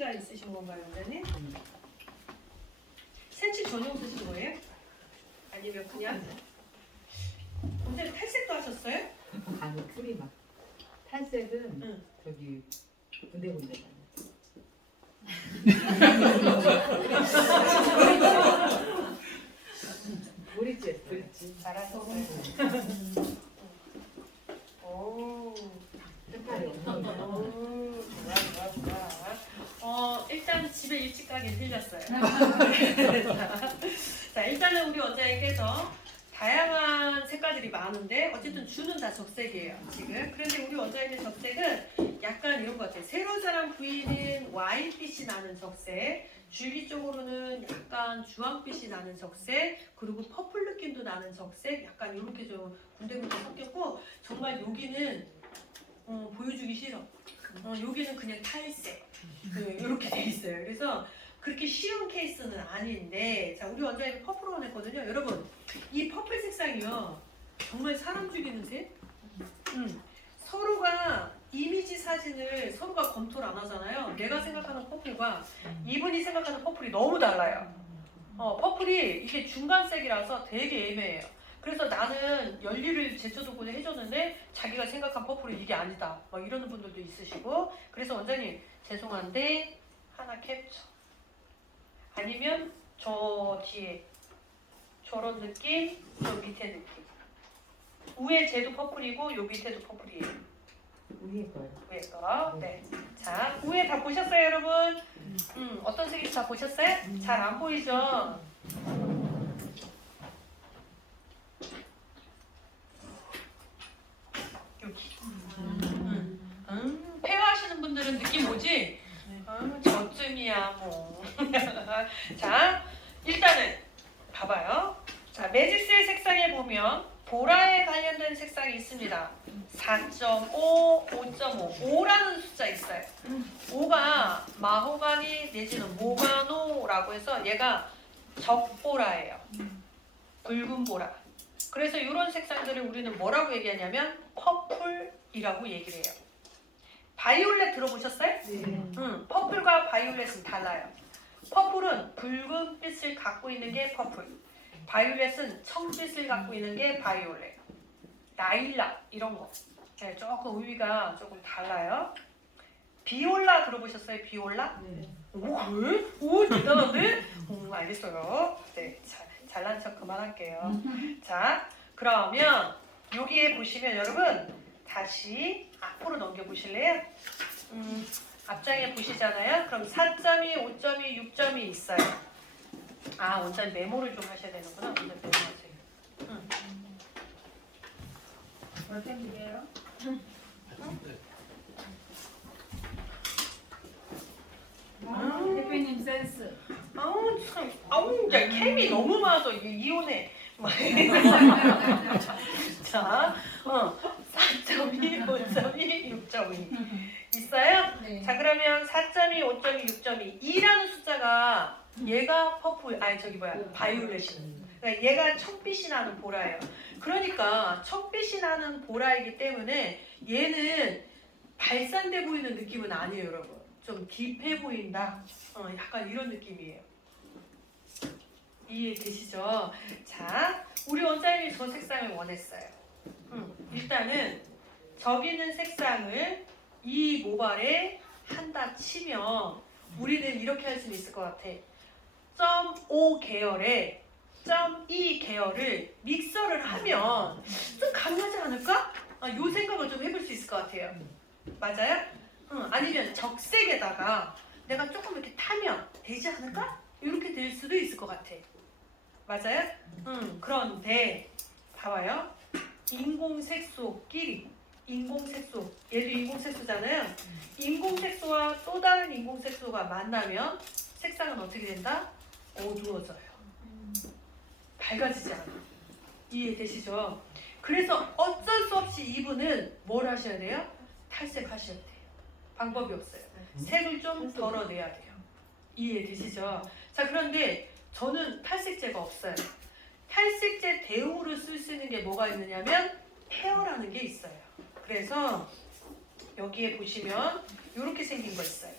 센치가 있으신 건가요, 원장님? 센치 전용 쓰신 거예요? 아니면 그냥? 원장님 탈색도 하셨어요? 아니 풀이 막 탈색은 응. 저기 군데군데 브릿지 잘하셨어요. 오. 색깔이 없는 거. 오, 좋아. 일단 집에 일찍 가긴 틀렸어요. 자, 일단은 우리 원장님께서 다양한 색깔들이 많은데 어쨌든 주는 다 적색이에요, 지금. 그런데 우리 원장님의 적색은 약간 이런 것 같아요. 새로 자란 부위는 와인빛이 나는 적색, 줄기 쪽으로는 약간 주황빛이 나는 적색, 그리고 퍼플 느낌도 나는 적색, 약간 이렇게 좀 군데군데 섞였고, 정말 여기는 보여주기 싫어. 여기는 그냥 탈색. 이렇게 돼 있어요. 그래서 그렇게 쉬운 케이스는 아닌데, 자, 우리 원장님이 퍼플을 원했거든요. 여러분, 이 퍼플 색상이요. 정말 사람 죽이는 색? 서로가 이미지 사진을 서로가 검토를 안 하잖아요. 내가 생각하는 퍼플과 이분이 생각하는 퍼플이 너무 달라요. 퍼플이 이게 중간색이라서 되게 애매해요. 그래서 나는 연리를 제쳐두고 해줬는데 자기가 생각한 퍼플이 이게 아니다. 막 이러는 분들도 있으시고. 그래서 원장님 죄송한데 하나 캡처. 아니면 저 뒤에 저런 느낌, 저 밑에 느낌. 위에 쟤도 퍼플이고 요 밑에도 퍼플이에요. 위에 거요. 위에 거. 네. 자, 위에 다 보셨어요, 여러분? 어떤 색인지 다 보셨어요? 잘 안 보이죠? 여기. 페어하시는 분들은 느낌 오지? 저쯤이야 뭐. 자, 일단은 봐봐요. 자, 매직스의 색상에 보면 보라에 관련된 색상이 있습니다. 4.5, 5.5. 5라는 숫자 있어요. 5가 마호가니 내지는 모가노라고 해서 얘가 적보라예요. 붉은 보라. 그래서 이런 색상들을 우리는 뭐라고 얘기하냐면 퍼플이라고 얘기를 해요. 바이올렛 들어보셨어요? 네. 퍼플과 바이올렛은 달라요. 퍼플은 붉은 빛을 갖고 있는 게 퍼플. 바이올렛은 청빛을 갖고 있는 게 바이올렛. 라일락 이런 거. 네, 조금 의미가 조금 달라요. 비올라 들어보셨어요? 비올라? 네. 오, 그래? 오, 대단한데? 알겠어요. 네, 잘난 척 그만할게요. 자, 그러면 여기에 보시면 여러분 다시 앞으로 넘겨보실래요? 앞장에 보시잖아요. 그럼 4.2, 5.2, 6.2 있어요. 아, 원장님 메모를 좀 하셔야 되는구나. 원장님 메모하세요. 어떤 일이에요? 대표님 센스. 아우 참, 아우 야 캠이 너무 많아서 이혼해. 자, 4.2, 5.2, 6.2 있어요? 네. 자, 그러면 4.2, 5.2, 6.2 2라는 숫자가 얘가 퍼플, 아니 저기 뭐야 바이올렛이. 그러니까 얘가 청빛이 나는 보라예요. 그러니까 청빛이 나는 보라이기 때문에 얘는 발산돼 보이는 느낌은 아니에요, 여러분. 좀 딥해 보인다. 약간 이런 느낌이에요. 이해되시죠? 자, 우리 원장님이 저 색상을 원했어요. 일단은 저기 있는 색상을 이 모발에 한다 치면 우리는 이렇게 할 수 있을 것 같아. 0.5 계열에 0.2 계열을 믹서를 하면 좀 강하지 않을까? 요 생각을 좀 해볼 수 있을 것 같아요. 맞아요? 아니면 적색에다가 내가 조금 이렇게 타면 되지 않을까? 이렇게 될 수도 있을 것 같아. 맞아요? 그런데 봐봐요. 인공색소끼리 인공색소 얘도 인공색소잖아요. 인공색소와 또 다른 인공색소가 만나면 색상은 어떻게 된다? 어두워져요. 밝아지지 않아. 이해되시죠? 그래서 어쩔 수 없이 이분은 뭘 하셔야 돼요? 탈색하셔야 돼요. 방법이 없어요. 색을 좀 덜어내야 돼요. 이해되시죠? 자, 그런데 저는 탈색제가 없어요. 탈색제 대용으로 쓸 수 있는 게 뭐가 있느냐면 페어라는 게 있어요. 그래서 여기에 보시면 이렇게 생긴 거 있어요.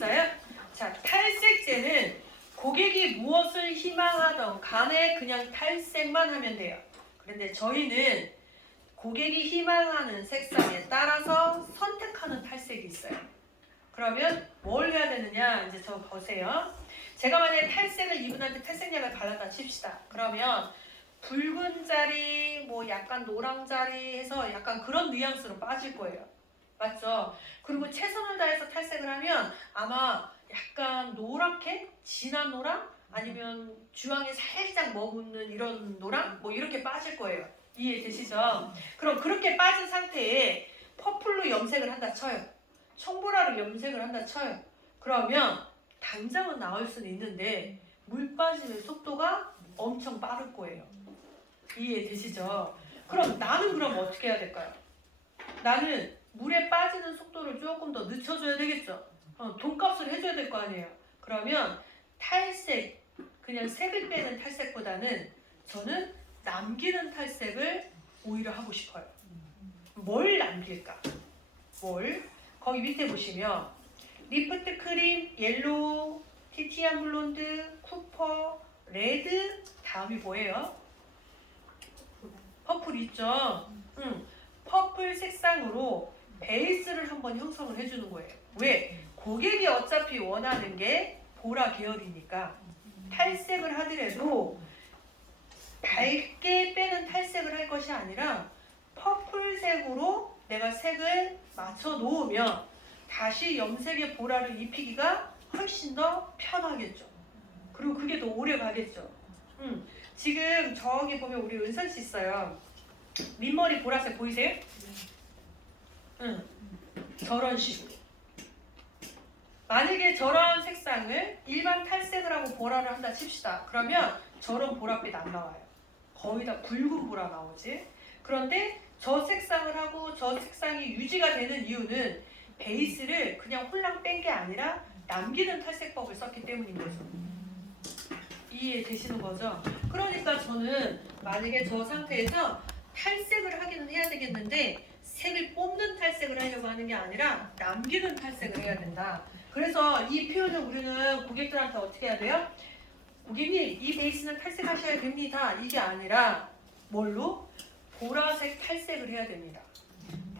있어요? 자, 탈색제는 고객이 무엇을 희망하던 간에 그냥 탈색만 하면 돼요. 그런데 저희는 고객이 희망하는 색상에 따라서 선택하는 탈색이 있어요. 그러면 뭘 해야 되느냐? 이제 저 보세요. 제가 만약에 탈색을 이분한테 탈색약을 발랐다 칩시다. 그러면 붉은 자리, 뭐 약간 노랑 자리 해서 약간 그런 뉘앙스로 빠질 거예요. 맞죠? 그리고 최선을 다해서 탈색을 하면 아마 약간 노랗게 진한 노랑 아니면 주황에 살짝 머무는 이런 노랑 뭐 이렇게 빠질 거예요. 이해되시죠? 그럼 그렇게 빠진 상태에 퍼플로 염색을 한다 쳐요. 청보라로 염색을 한다 쳐요. 그러면 당장은 나올 수는 있는데 물 빠지는 속도가 엄청 빠를 거예요. 이해되시죠? 그럼 어떻게 해야 될까요? 나는 물에 빠지는 속도를 조금 더 늦춰줘야 되겠죠. 돈값을 해줘야 될 거 아니에요. 그러면 탈색, 그냥 색을 빼는 탈색보다는 저는 남기는 탈색을 오히려 하고 싶어요. 뭘 남길까? 거기 밑에 보시면 리프트 크림, 옐로우, 티티안 블론드, 쿠퍼, 레드, 다음이 뭐예요? 퍼플 있죠? 퍼플 색상으로 베이스를 한번 형성을 해주는 거예요. 왜? 고객이 어차피 원하는 게 보라 계열이니까 탈색을 하더라도 밝게 빼는 탈색을 할 것이 아니라 퍼플색으로 내가 색을 맞춰 놓으면 다시 염색의 보라를 입히기가 훨씬 더 편하겠죠. 그리고 그게 더 오래 가겠죠. 지금 저기 보면 우리 은선 씨 있어요. 밑머리 보라색 보이세요? 저런 식으로. 만약에 저런 색상을 일반 탈색을 하고 보라를 한다 칩시다. 그러면 저런 보랏빛 안 나와요. 거의 다 붉은 보라 나오지. 그런데 저 색상을 하고 저 색상이 유지가 되는 이유는 베이스를 그냥 홀랑 뺀 게 아니라 남기는 탈색법을 썼기 때문인 거죠. 이해되시는 거죠? 그러니까 저는 만약에 저 상태에서 탈색을 하기는 해야 되겠는데 색을 뽑는 탈색을 하려고 하는 게 아니라 남기는 탈색을 해야 된다. 그래서 이 표현을 우리는 고객들한테 어떻게 해야 돼요? 고객님, 이 베이스는 탈색하셔야 됩니다. 이게 아니라 뭘로? 보라색 탈색을 해야 됩니다.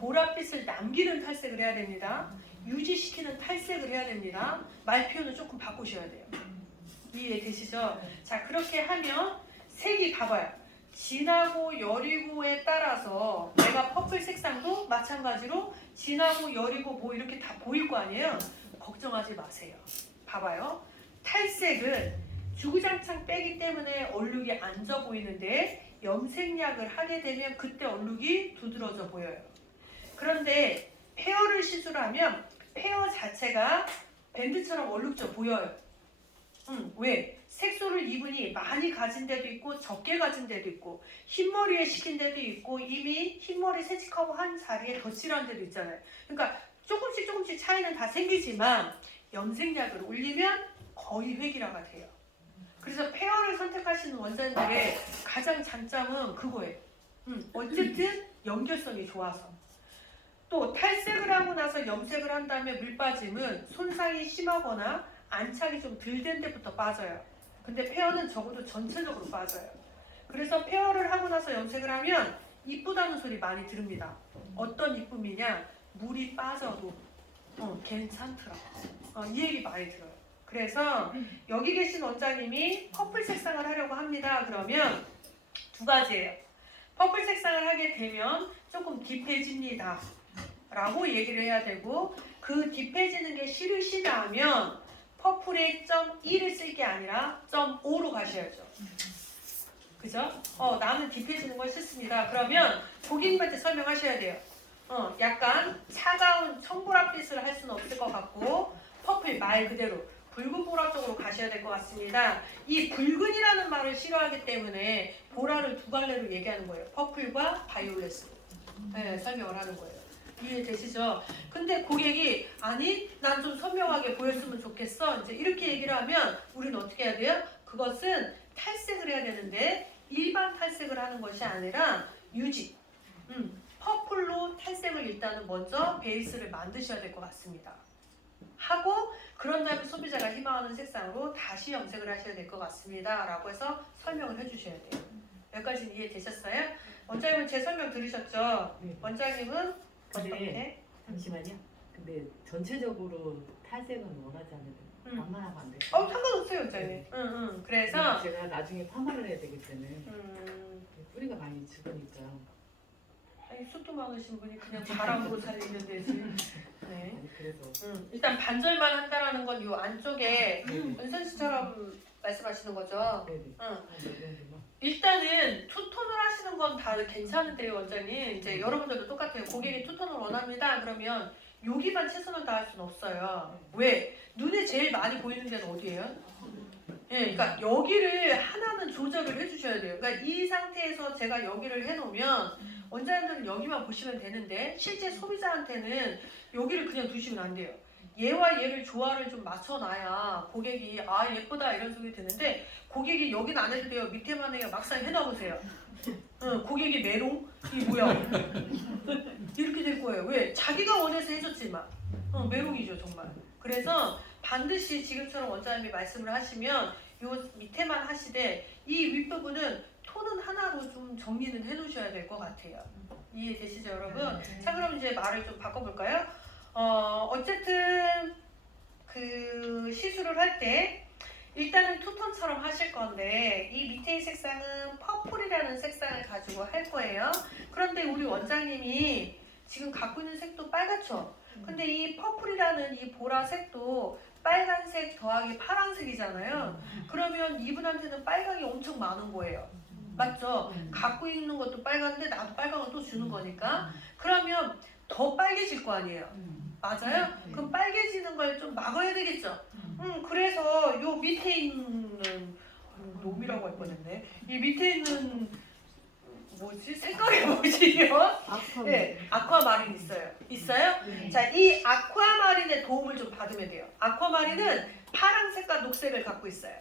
보랏빛을 남기는 탈색을 해야 됩니다. 유지시키는 탈색을 해야 됩니다. 말 표현을 조금 바꾸셔야 돼요. 이해되시죠? 자, 그렇게 하면 색이 봐봐요. 진하고 여리고에 따라서 내가 퍼플 색상도 마찬가지로 진하고 여리고 뭐 이렇게 다 보일 거 아니에요? 걱정하지 마세요. 봐봐요. 탈색은 주구장창 빼기 때문에 얼룩이 안 져 보이는데 염색약을 하게 되면 그때 얼룩이 두드러져 보여요. 그런데 페어를 시술하면 페어 자체가 밴드처럼 얼룩져 보여요. 왜? 색소를 이분이 많이 가진 데도 있고 적게 가진 데도 있고 흰머리에 시킨 데도 있고 이미 흰머리 세척하고 한 자리에 덧칠한 데도 있잖아요. 그러니까 조금씩 차이는 다 생기지만 염색약을 올리면 거의 획일화가 돼요. 그래서 페어를 선택하시는 원장님들의 가장 장점은 그거예요. 어쨌든 연결성이 좋아서. 또 탈색을 하고 나서 염색을 한 다음에 물 빠짐은 손상이 심하거나 안착이 좀 덜 된 데부터 빠져요. 근데 페어는 적어도 전체적으로 빠져요. 그래서 페어를 하고 나서 염색을 하면 이쁘다는 소리 많이 들읍니다. 어떤 이쁨이냐? 물이 빠져도 괜찮더라. 이 얘기 많이 들어요. 그래서 여기 계신 원장님이 퍼플 색상을 하려고 합니다. 그러면 두 가지예요. 퍼플 색상을 하게 되면 조금 딥해집니다. 라고 얘기를 해야 되고 그 딥해지는 게 싫으시다면 퍼플에 .1을 쓸 게 아니라 .5로 가셔야죠. 그죠? 나는 딥해지는 걸 싫습니다. 그러면 고객님한테 설명하셔야 돼요. 약간 차가운 청보랏빛을 할 수는 없을 것 같고 퍼플 말 그대로 붉은 보라 쪽으로 가셔야 될 것 같습니다. 이 붉은이라는 말을 싫어하기 때문에 보라를 두 갈래로 얘기하는 거예요. 퍼플과 바이올렛으로 설명을 하는 거예요. 이해되시죠? 근데 고객이 아니 난 좀 선명하게 보였으면 좋겠어 이제 이렇게 얘기를 하면 우리는 어떻게 해야 돼요? 그것은 탈색을 해야 되는데 일반 탈색을 하는 것이 아니라 유지 퍼플로 탈색을 일단은 먼저 베이스를 만드셔야 될 것 같습니다. 하고 그런 다음에 소비자가 희망하는 색상으로 다시 염색을 하셔야 될 것 같습니다. 라고 해서 설명을 해주셔야 돼요. 여기까지 이해되셨어요? 원장님은 제 설명 들으셨죠? 네. 원장님은 근데 어떻게? 잠시만요. 근데 전체적으로 탈색은 원하지 않는데 반만하면 안 돼요. 상관없어요, 원장님. 응. 그래서 제가 나중에 파마를 해야 되기 때문에 뿌리가 많이 죽으니까. 아니, 숱도 많으신 분이 그냥 바람으로 살리면 되지. 네. 아니, 그래서 일단 반절만 한다라는 건 이 안쪽에 네네. 은선 씨처럼 말씀하시는 거죠. 네네. 응. 이 정도만. 일단은 투톤을 하시는 건 다 괜찮은데요, 원장님. 이제 여러분들도 똑같아요. 고객이 투톤을 원합니다. 그러면 여기만 최선을 다할 수는 없어요. 왜? 눈에 제일 많이 보이는 데는 어디예요? 예, 그러니까 여기를 하나는 조절을 해주셔야 돼요. 그러니까 이 상태에서 제가 여기를 해놓으면 원장님들은 여기만 보시면 되는데 실제 소비자한테는 여기를 그냥 두시면 안 돼요. 얘와 얘를 조화를 좀 맞춰놔야 고객이 아 예쁘다 이런 소리 드는데 고객이 여기는 안 해도 돼요. 밑에만 해요. 막상 해놔보세요. 고객이 메롱? 이게 뭐야? 이렇게 될 거예요. 왜? 자기가 원해서 해줬지만 메롱이죠 정말. 그래서 반드시 지금처럼 원장님이 말씀을 하시면 요 밑에만 하시되 이 윗부분은 톤은 하나로 좀 정리는 해놓으셔야 될 것 같아요. 이해되시죠 여러분? 자 그럼 이제 말을 좀 바꿔볼까요? 어쨌든 그 시술을 할 때 일단은 투톤처럼 하실 건데 이 밑에 색상은 퍼플이라는 색상을 가지고 할 거예요. 그런데 우리 원장님이 지금 갖고 있는 색도 빨갛죠? 근데 이 퍼플이라는 이 보라색도 빨간색 더하기 파란색이잖아요. 그러면 이분한테는 빨강이 엄청 많은 거예요. 맞죠? 갖고 있는 것도 빨간데 나도 빨강을 또 주는 거니까 그러면 더 빨개질 거 아니에요. 맞아요? 그럼 빨개지는 걸 좀 막아야 되겠죠? 그래서 요 밑에 있는 놈이라고 할 뻔했네. 이 밑에 있는 뭐지? 색깔이 뭐지요? 네, 아쿠아마린 있어요. 있어요? 자, 이 아쿠아마린의 도움을 좀 받으면 돼요. 아쿠아마린은 파란색과 녹색을 갖고 있어요.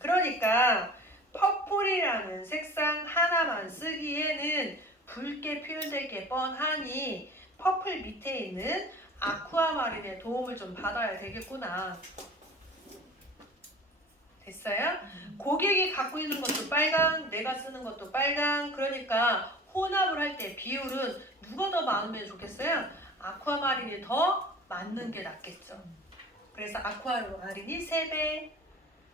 그러니까 퍼플이라는 색상 하나만 쓰기에는 붉게 표현될 게 뻔하니 퍼플 밑에 있는 아쿠아마린의 도움을 좀 받아야 되겠구나. 됐어요? 고객이 갖고 있는 것도 빨강, 내가 쓰는 것도 빨강. 그러니까 혼합을 할 때 비율은 누가 더 많으면 좋겠어요? 아쿠아마린이 더 많는 게 낫겠죠. 그래서 아쿠아마린이 3배,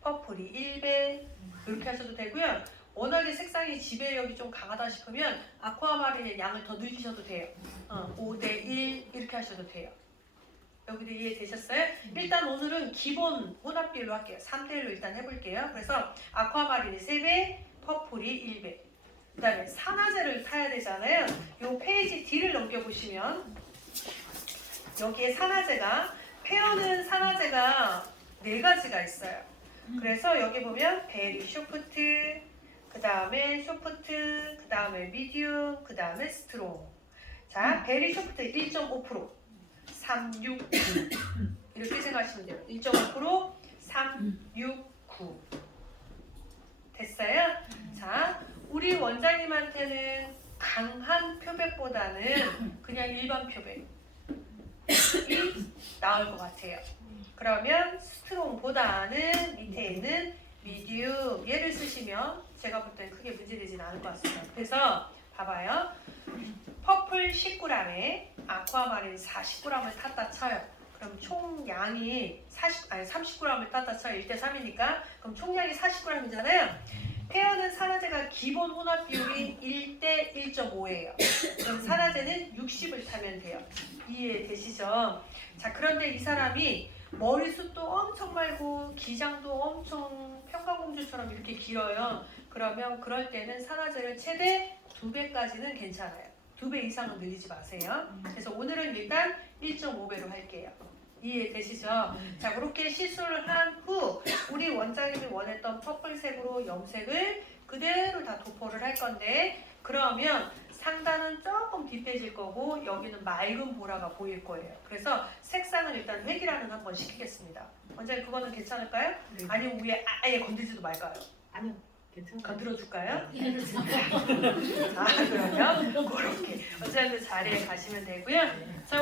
퍼플이 1배 이렇게 하셔도 되고요. 워낙에 색상이 지배력이 좀 강하다 싶으면 아쿠아마린의 양을 더 늘리셔도 돼요. 5대1 이렇게 하셔도 돼요. 여기도 이해되셨어요? 일단 오늘은 기본 혼합비율로 할게요. 3대1로 일단 해볼게요. 그래서 아쿠아마린이 3배, 퍼플이 1배. 그 다음에 산화제를 타야 되잖아요. 요 페이지 D를 넘겨보시면 여기에 산화제가 페어는 산화제가 4가지가 있어요. 그래서 여기 보면 베리 쇼프트, 그 다음에 쇼프트, 그 다음에 미디움, 그 다음에 스트롱. 자, 베리 쇼프트 1.5%, 369 이렇게 생각하시면 돼요. 1.5%, 369 됐어요? 자, 우리 원장님한테는 강한 표백보다는 그냥 일반 표백이 나을 것 같아요. 그러면 스트롱보다는 밑에 있는 미디움 얘를 쓰시면 제가 볼 때는 크게 문제되진 않을 것 같습니다. 그래서 봐봐요. 퍼플 10g에 아쿠아마린 40g을 탔다 쳐요. 그럼 총 양이 30g을 탔다 쳐요. 1대3이니까 그럼 총량이 40g이잖아요. 페어는 산화제가 기본 혼합 비율이 1대 1.5예요. 그럼 산화제는 60을 타면 돼요. 이해되시죠? 자, 그런데 이 사람이 머리숱도 엄청 말고 기장도 엄청 평강공주처럼 이렇게 길어요. 그러면 그럴 때는 산화제를 최대 2배까지는 괜찮아요. 2배 이상은 늘리지 마세요. 그래서 오늘은 일단 1.5배로 할게요. 이해되시죠? 자, 그렇게 시술을 한 후 우리 원장님이 원했던 퍼플색으로 염색을 그대로 다 도포를 할 건데 그러면 상단은 조금 딥해질 거고 여기는 맑은 보라가 보일 거예요. 그래서 색상을 일단 회기라는 한번 시키겠습니다. 원장님 그거는 괜찮을까요? 네. 아니면 위에 아예 건드리지도 말까요? 아니요, 괜찮아요. 건드려줄까요? 자, 그러면 그렇게 원장님들 자리에 가시면 되고요. 자,